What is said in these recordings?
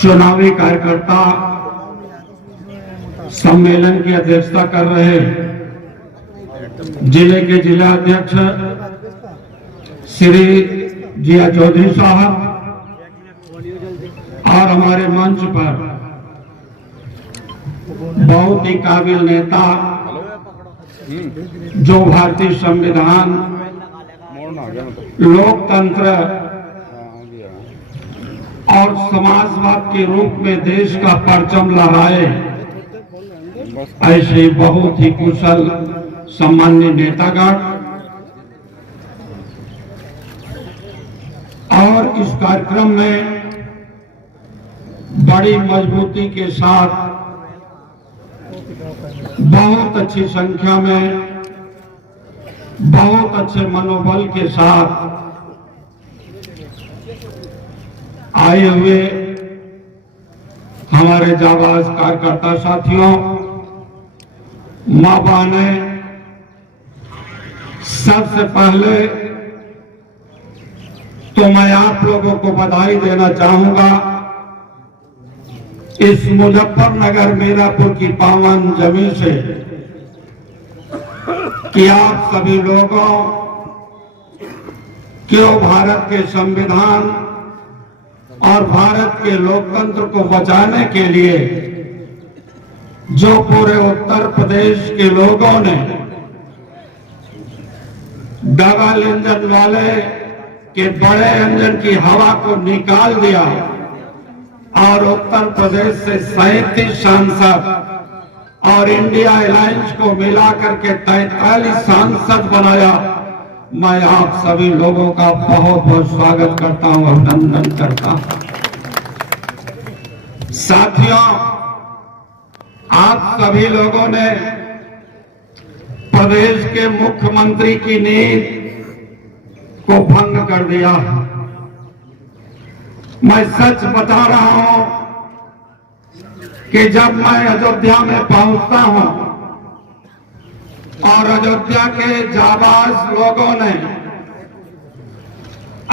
चुनावी कार्यकर्ता सम्मेलन की अध्यक्षता कर रहे जिले के जिला अध्यक्ष श्री जिया चौधरी साहब और हमारे मंच पर बहुत ही काबिल नेता जो भारतीय संविधान, लोकतंत्र और समाजवाद के रूप में देश का परचम लहराए, ऐसे बहुत ही कुशल सम्मान्य नेतागण और इस कार्यक्रम में बड़ी मजबूती के साथ बहुत अच्छी संख्या में बहुत अच्छे मनोबल के साथ आए हुए हमारे जाबाज कार्यकर्ता साथियों, मां बहने, सबसे पहले तो मैं आप लोगों को बधाई देना चाहूंगा इस मुजफ्फरनगर मीरापुर की पावन जमीन से कि आप सभी लोगों क्यों भारत के संविधान और भारत के लोकतंत्र को बचाने के लिए जो पूरे उत्तर प्रदेश के लोगों ने डबल इंजन वाले के बड़े इंजन की हवा को निकाल दिया और उत्तर प्रदेश से 37 सांसद और इंडिया अलायंस को मिलाकर के 43 सांसद बनाया। मैं आप सभी लोगों का बहुत बहुत स्वागत करता हूं, अभिनंदन करता हूं। साथियों, आप सभी लोगों ने प्रदेश के मुख्यमंत्री की नींद को भंग कर दिया। मैं सच बता रहा हूं कि जब मैं अयोध्या में पहुंचता हूं और अयोध्या के जाबाज लोगों ने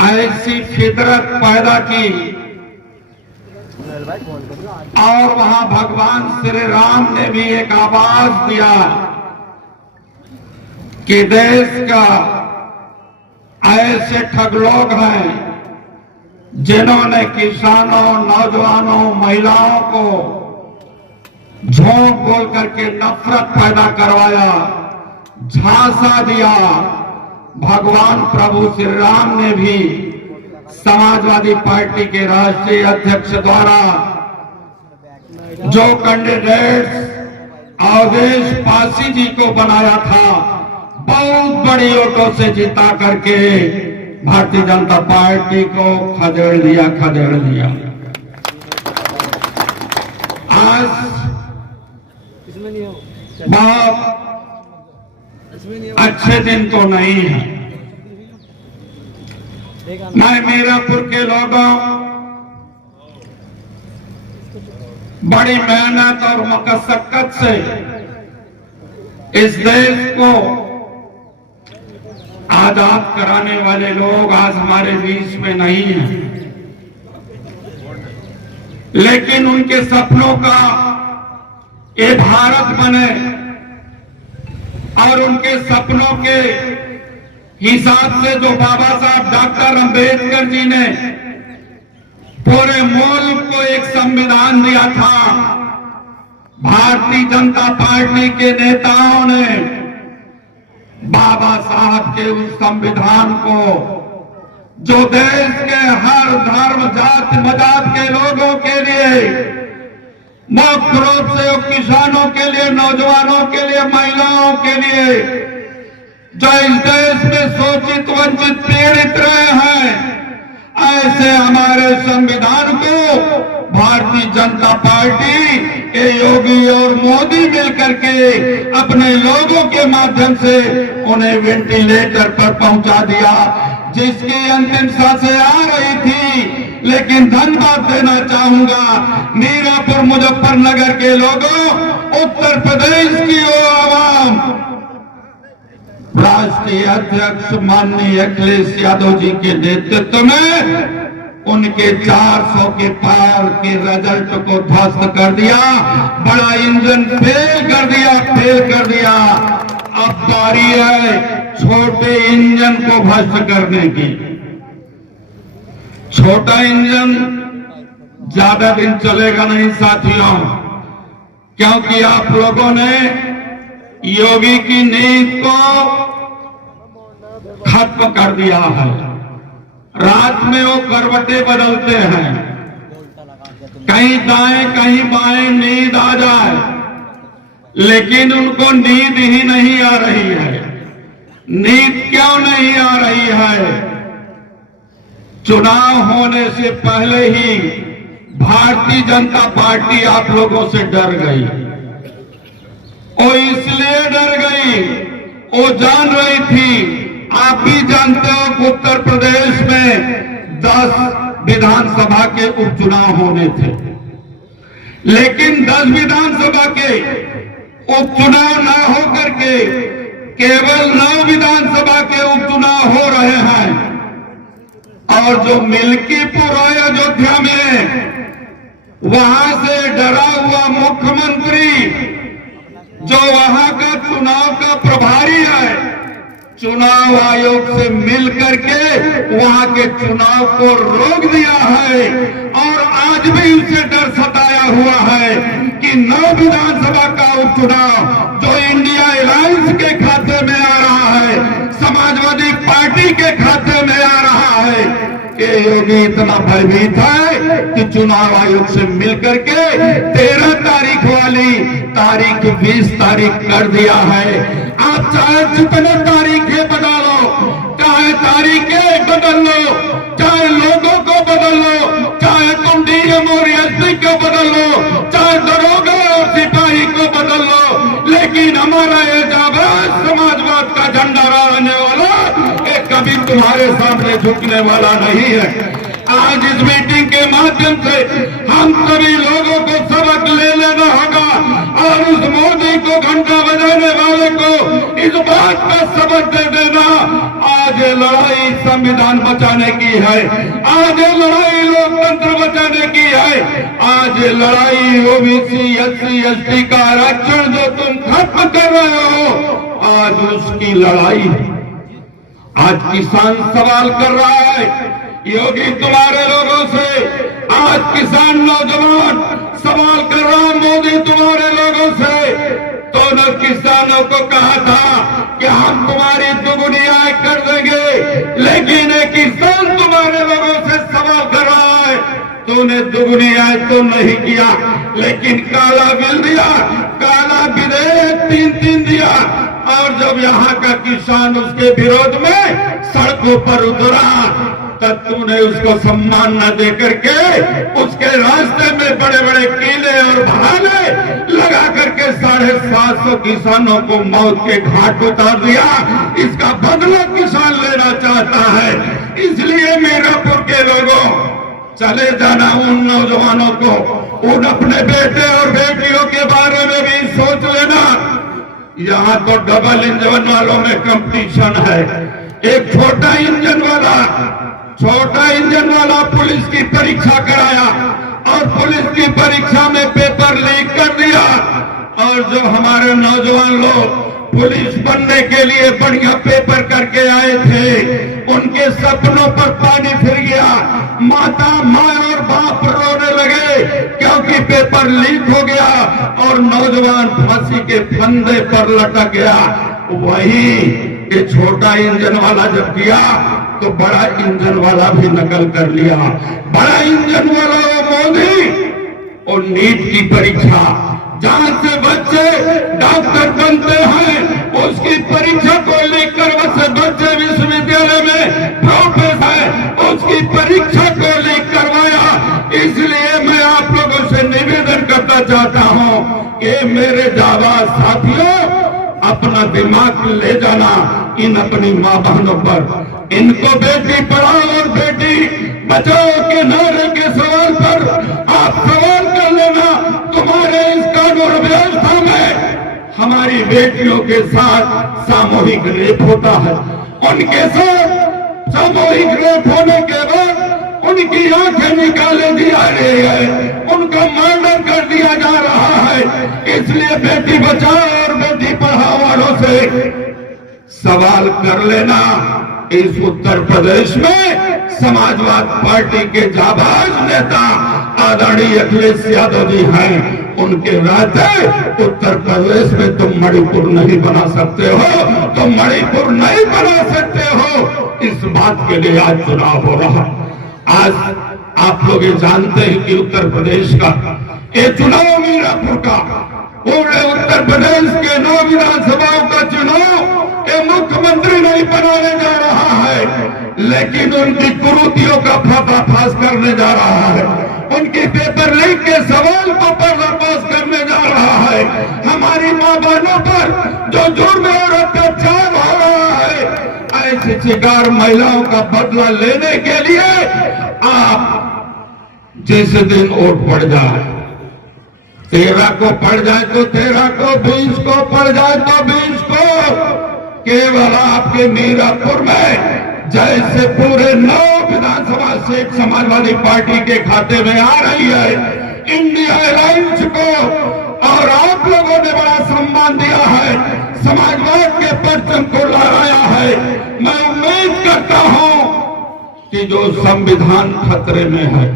ऐसी फितरत पैदा की और वहां भगवान श्री राम ने भी एक आवाज दिया कि देश का ऐसे ठग लोग हैं जिन्होंने किसानों, नौजवानों, महिलाओं को झूठ बोल करके नफरत पैदा करवाया, झांसा दिया। भगवान प्रभु श्री राम ने भी समाजवादी पार्टी के राष्ट्रीय अध्यक्ष द्वारा जो कैंडिडेट अवधेश पासी जी को बनाया था, बहुत बड़ी वोटों से जिता करके भारतीय जनता पार्टी को खदेड़ दिया। आज बहुत अच्छे दिन तो नहीं है। मैं मीरापुर के लोगों बड़ी मेहनत और मशक्कत से इस देश को आजाद कराने वाले लोग आज हमारे बीच में नहीं हैं, लेकिन उनके सपनों का ये भारत बने और उनके सपनों के हिसाब से जो बाबा साहब डॉक्टर अंबेडकर जी ने पूरे मुल्क को एक संविधान दिया था, भारतीय जनता पार्टी के नेताओं ने बाबा साहब के उस संविधान को जो देश के हर धर्म, जाति, मजात के लोगों के लिए, मुख्य रूप से किसानों के लिए, नौजवानों के लिए, महिलाओं के लिए, जो इस देश में शोषित, वंचित, पीड़ित रहे हैं, ऐसे हमारे संविधान को भारतीय जनता पार्टी के योगी और मोदी मिलकर के अपने लोगों के माध्यम से उन्हें वेंटिलेटर पर पहुंचा दिया, जिसकी अंतिम सांसें आ रही थी। लेकिन धन्यवाद देना चाहूंगा मीरापुर मुजफ्फरनगर के लोगों, उत्तर प्रदेश की वो आवाम, राष्ट्रीय अध्यक्ष माननीय अखिलेश यादव जी के नेतृत्व में उनके 400 के पार के रिजल्ट को ध्वस्त कर दिया, बड़ा इंजन फेल कर दिया। अब बारी है छोटे इंजन को भ्रष्ट करने की। छोटा इंजन ज्यादा दिन चलेगा नहीं साथियों, क्योंकि आप लोगों ने योगी की नीति को खत्म कर दिया है। रात में वो करवटें बदलते हैं, कहीं दाएं कहीं बाएं नींद आ जाए, लेकिन उनको नींद ही नहीं आ रही है। नींद क्यों नहीं आ रही है? चुनाव होने से पहले ही भारतीय जनता पार्टी आप लोगों से डर गई। वो इसलिए डर गई, वो जान रही थी, आप भी जानते हो कि उत्तर प्रदेश में 10 विधानसभा के उपचुनाव होने थे, लेकिन 10 विधानसभा के उपचुनाव न होकर के केवल 9 विधानसभा के उपचुनाव हो रहे हैं। और जो मिल्कीपुर है अयोध्या में, वहां से डरा हुआ मुख्यमंत्री जो वहां का चुनाव का प्रभारी है, चुनाव आयोग से मिलकर के वहां के चुनाव को रोक दिया है। और आज भी उसे डर सताया हुआ है कि 9 विधानसभा का उपचुनाव जो इंडिया अलायंस के खाते में आ रहा है, समाजवादी पार्टी के खाते में आ रहा है, कि योगी इतना भयभीत है कि चुनाव आयोग से मिलकर के 13 तारीख वाली तारीख 20 तारीख कर दिया है। आप चाहे जितने तारीखें बदलो, चाहे तारीखें बदल लो, चाहे लोगों को बदल लो, चाहे तुम डीएम और एसपी को बदल लो, चाहे दरोगा और सिपाही को बदल लो, लेकिन हमारा ये जाबाज समाजवाद का झंडा रहने वाला कभी तुम्हारे सामने झुकने वाला नहीं है। आज इस मीटिंग के माध्यम से हम सभी लोगों को सबक ले लेना होगा और उस मोदी को घंटा बजाने वाले को इस बात का सबक दे देना, आज ये लड़ाई संविधान बचाने की है, आज ये लड़ाई लोकतंत्र बचाने की है, आज ये लड़ाई ओबीसी एससी एसटी का आरक्षण जो तुम खत्म कर रहे हो, आज उसकी लड़ाई। आज किसान सवाल कर रहा है योगी तुम्हारे लोगों से, आज किसान नौजवान सवाल कर रहा है मोदी तुम्हारे लोगों से। तो न किसानों को कहा था कि हम तुम्हारी दुगुनी आय कर देंगे, लेकिन एक किसान तुम्हारे लोगों से सवाल कर रहा है, तूने दुगुनी आय तो नहीं किया, लेकिन काला बिल दिया, काला विधेयक 3-3 दिया। और जब यहाँ का किसान उसके विरोध में सड़कों पर उतरा, तब तूने उसको सम्मान न दे करके उसके रास्ते में बड़े बड़े कीले और बहाने लगा करके 750 किसानों को मौत के घाट उतार दिया। इसका बदला किसान लेना चाहता है। इसलिए मीरापुर के लोगों, चले जाना उन नौजवानों को, उन अपने बेटे और बेटियों के बारे में भी सोच लेना। यहाँ तो डबल इंजन वालों में कंपटीशन है। एक छोटा इंजन वाला पुलिस की परीक्षा कराया और पुलिस की परीक्षा में पेपर लीक कर दिया। और जो हमारे नौजवान लोग पुलिस बनने के लिए बढ़िया पेपर करके आए थे, उनके सपनों पर पानी फिर गया। माता, माँ और बाप रोने लगे क्योंकि पेपर लीक हो गया और नौजवान फांसी के फंदे पर लटक गया। वही ये छोटा इंजन वाला जब किया तो बड़ा इंजन वाला भी नकल कर लिया। बड़ा इंजन वाला वो मोदी और नीट की परीक्षा, जहां से बच्चे डॉक्टर बनते हैं, उसकी परीक्षा को लेकर बच्चे विश्वविद्यालय में प्रोफेसर, उसकी परीक्षा को लेकर करवाया। इसलिए मैं आप लोगों से निवेदन करना चाहता हूं कि मेरे जाबाज साथियों, अपना दिमाग ले जाना इन अपनी मां बहनों पर। इनको बेटी पढ़ाओ और बेटी बचाओ के नारे के सवाल पर आप सवाल कर लेना। तुम्हारे इस कानून व्यवस्था में हमारी बेटियों के साथ सामूहिक रेप होता है। उनके साथ सामूहिक रेप होने के बाद उनकी आंखें निकाले दिया रही है, उनका मर्डर कर दिया जा रहा है। इसलिए बेटी बचाओ और बेटी पढ़ाओ वालों से सवाल कर लेना। इस उत्तर प्रदेश में समाजवाद पार्टी के जाबाज नेता आदरणीय अखिलेश यादव जी हैं। उनके रहते उत्तर प्रदेश में तुम मणिपुर नहीं बना सकते हो, तुम मणिपुर नहीं बना सकते हो। इस बात के लिए आज चुनाव हो रहा। आज आप लोग ये जानते हैं कि उत्तर प्रदेश का ये चुनाव मीरापुर का, पूरे उत्तर प्रदेश के 9 विधानसभाओं का चुनाव ये मुख्यमंत्री नहीं बनाने जा रहा है, लेकिन उनकी कुरीतियों का पर्दाफाश करने जा रहा है, उनकी पेपर लीक के सवाल को पर्दाफाश करने जा रहा है। हमारी मां बहनों पर जो जुर्म और अत्याचार हो रहा है, ऐसी शिकार महिलाओं का बदला लेने के लिए आप जिस दिन वोट पड़ जाए, 13 को पड़ जाए तो 13 को, 20 को पड़ जाए तो 20 को, केवल आपके मीरापुर में जैसे पूरे 9 विधानसभा सीट समाजवादी पार्टी के खाते में आ रही है, इंडिया अलायंस को, और आप लोगों ने बड़ा सम्मान दिया है, समाजवाद के परचम को लहराया है। मैं उम्मीद करता हूं कि जो संविधान खतरे में है,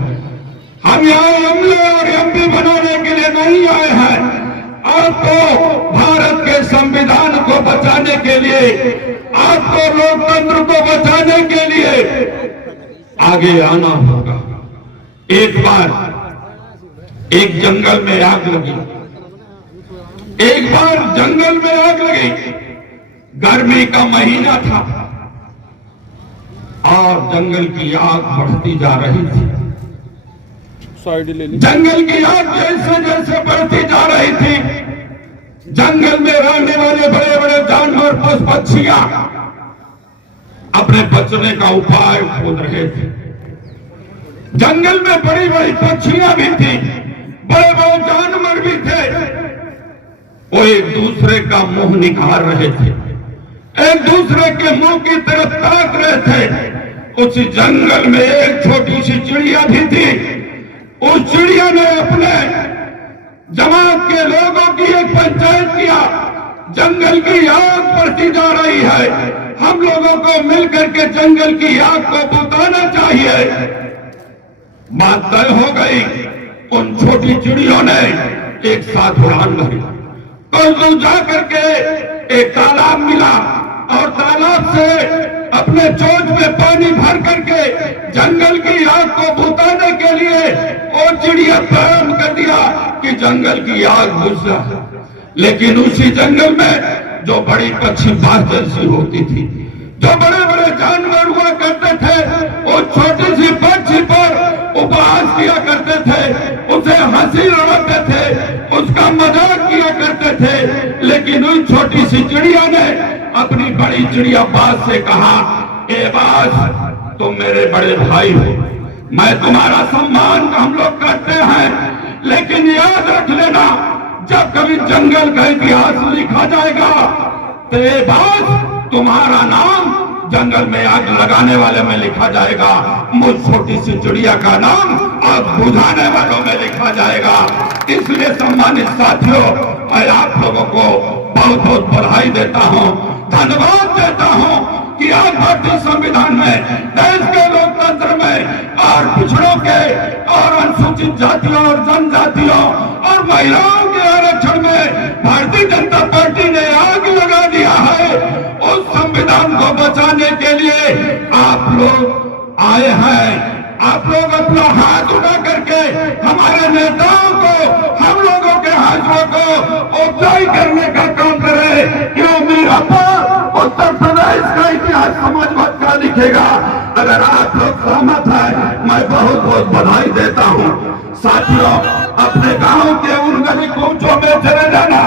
हम यहाँ एमएलए और एमपी बनाने के लिए नहीं आए हैं। आपको भारत के संविधान को बचाने के लिए, आपको लोकतंत्र को बचाने के लिए आगे आना होगा। एक बार एक जंगल में आग लगी, एक बार जंगल में आग लगी, गर्मी का महीना था और जंगल की आग बढ़ती जा रही थी। जंगल की आग जैसे जैसे बढ़ती जा रही थी, जंगल में रहने वाले बड़े बड़े जानवर, पशु पक्षियां अपने बचने का उपाय खोज रहे थे। जंगल में बड़ी बड़ी पक्षियां भी थी, बड़े बड़े जानवर भी थे। वो एक दूसरे का मुंह निकाल रहे थे, एक दूसरे के मुंह की तरफ ताक रहे थे। उस जंगल में एक छोटी सी चिड़िया भी थी। उस चिड़िया ने अपने जमात के लोगों की एक पंचायत किया, जंगल की आग बढ़ती जा रही है, हम लोगों को मिलकर के जंगल की आग को बुझाना चाहिए। बात तय हो गई। उन छोटी चिड़ियों ने एक साथ उड़ान भरी। कुछ दूर जाकर के एक तालाब मिला और तालाब से अपने चोंच में पानी भर करके जंगल की आग को बुझाने के लिए वो चिड़िया प्रारंभ कर दिया कि जंगल की आग बुझ जाए। लेकिन उसी जंगल में जो बड़ी पक्षी बाज जैसी होती थी, जो बड़े बड़े जानवर हुआ करते थे, वो छोटी सी पक्षी पर उपहास किया करते थे, उसे हंसी उड़ाते थे, उसका मजाक किया करते थे। लेकिन उन छोटी सी चिड़िया ने अपनी बड़ी चिड़िया बाज से कहा, ए बाज, तुम मेरे बड़े भाई हो, मैं तुम्हारा सम्मान हम लोग करते हैं, लेकिन याद रख लेना, जब कभी जंगल का इतिहास लिखा जाएगा तो ये बात तुम्हारा नाम जंगल में आग लगाने वाले में लिखा जाएगा, मुझ छोटी सी चिड़िया का नाम आग बुझाने वालों में लिखा जाएगा। इसलिए सम्मानित साथियों, मैं आप लोगों को बहुत बहुत बधाई देता हूं, धन्यवाद देता हूं कि आज भारतीय संविधान में, देश के लोकतंत्र में और पिछड़ों के और अनुसूचित जातियों और जनजातियों और महिलाओं के आरक्षण में भारतीय जनता पार्टी ने आग लगा दिया है। उस संविधान को बचाने के लिए आप लोग आए हैं। आप लोग अपना हाथ उठा करके हमारे नेताओं को, हम लोगों के हाथों को उपजाई करने का काम करें। क्यों मीरापुर उत्तर प्रदेश का इतिहास समाजवाद का लिखेगा। अगर आप लोग सहमत हैं, मैं बहुत बहुत बधाई देता हूं। साथियों, अपने गांव के उन गली कूचों में चले जाना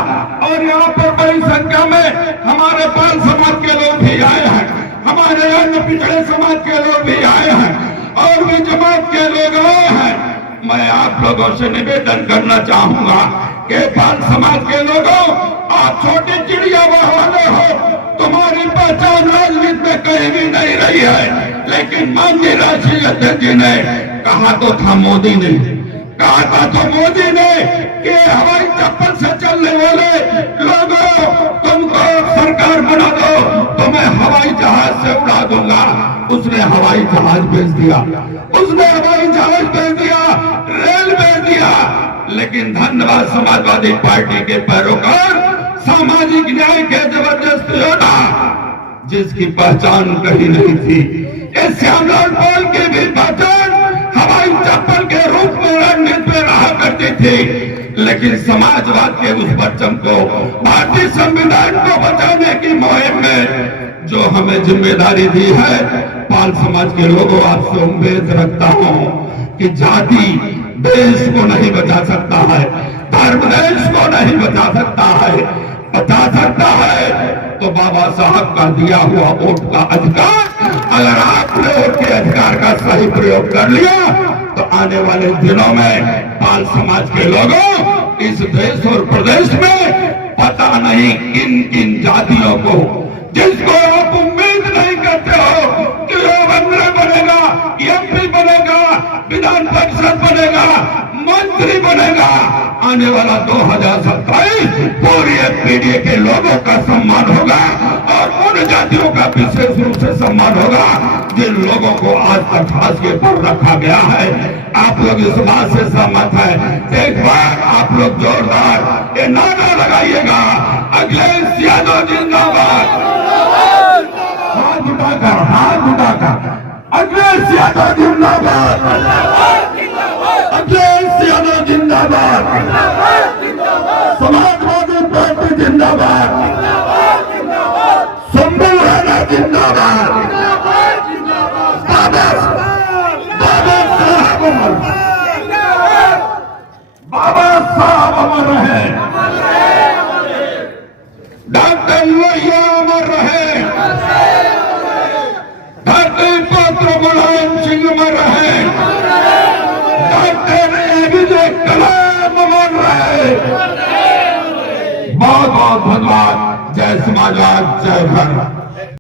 और यहाँ पर बड़ी संख्या में हमारे पाल समाज के लोग भी आए हैं, हमारे अन्य पिछड़े समाज के लोग भी आए हैं और भी जमात के लोग आए हैं। मैं आप लोगों से निवेदन करना चाहूंगा कि पाल समाज के लोगों, आप छोटी चिड़िया वाले हो, तुम्हारी पहचान राजनीति में कहीं भी नहीं रही है। लेकिन माननीय राष्ट्रीय अध्यक्ष जी ने कहा तो था मोदी ने, कहा था तो मोदी ने कि हवाई चप्पल से चलने वाले लोगों तुमको सरकार बना दो तो मैं हवाई जहाज से उड़ा दूंगा। उसने हवाई जहाज भेज दिया, उसने हवाई जहाज भेज दिया, रेल भेज दिया। लेकिन धन्यवाद समाजवादी पार्टी के पैरोकार, सामाजिक न्याय के जबरदस्त योद्धा जिसकी पहचान कहीं नहीं थी। इस श्यामलाल पाल की भी पहचान हवाई चप्पल के रूप में रणनीति में रहा करती थी। लेकिन समाजवाद के उस परचम को, भारतीय संविधान को बचाने की मुहिम में जो हमें जिम्मेदारी दी है, पाल समाज के लोगों आपसे उम्मीद रखता हूं कि जाति देश को नहीं बचा सकता है, धर्म देश को नहीं बचा सकता है। बचा सकता है तो बाबा साहब का दिया हुआ वोट का अधिकार, अगर आपने वोट के अधिकार का सही प्रयोग कर लिया तो आने वाले दिनों में पाल समाज के लोगों इस देश और प्रदेश में पता नहीं किन किन जातियों को, जिसको आप उम्मीद नहीं करते हो कि वो मंत्री बनेगा, एमपी बनेगा, विधान परिषद बनेगा, मंत्री बनेगा, आने वाला 2027 पूरी पीढ़ी के लोगों का सम्मान होगा और उन जातियों का विशेष रूप से सम्मान होगा जिन लोगों को आज तक फांस के पर रखा गया है। आप लोग इस बात से सहमत है? एक बार आप लोग जोरदार ये नारा लगाइएगा, अखिलेश यादव जिंदाबाद। हाथ उठाकर, हाथ उठाकर, अखिलेश यादव जिंदाबाद, अखिलेश यादव जिंदाबाद, समाजवादी पार्टी जिंदाबाद, शंभू राणा जिंदाबाद, बाबा साहब अमर, बाबा साहब अमर रहे, डॉक्टर लोहिया अमर रहे, धरती पुत्र मुलायम सिंह अमर रहे, डॉक्टर एपीजे कलाम अमर रहे। बहुत बहुत धन्यवाद। जय समाजवाद, जय भारत।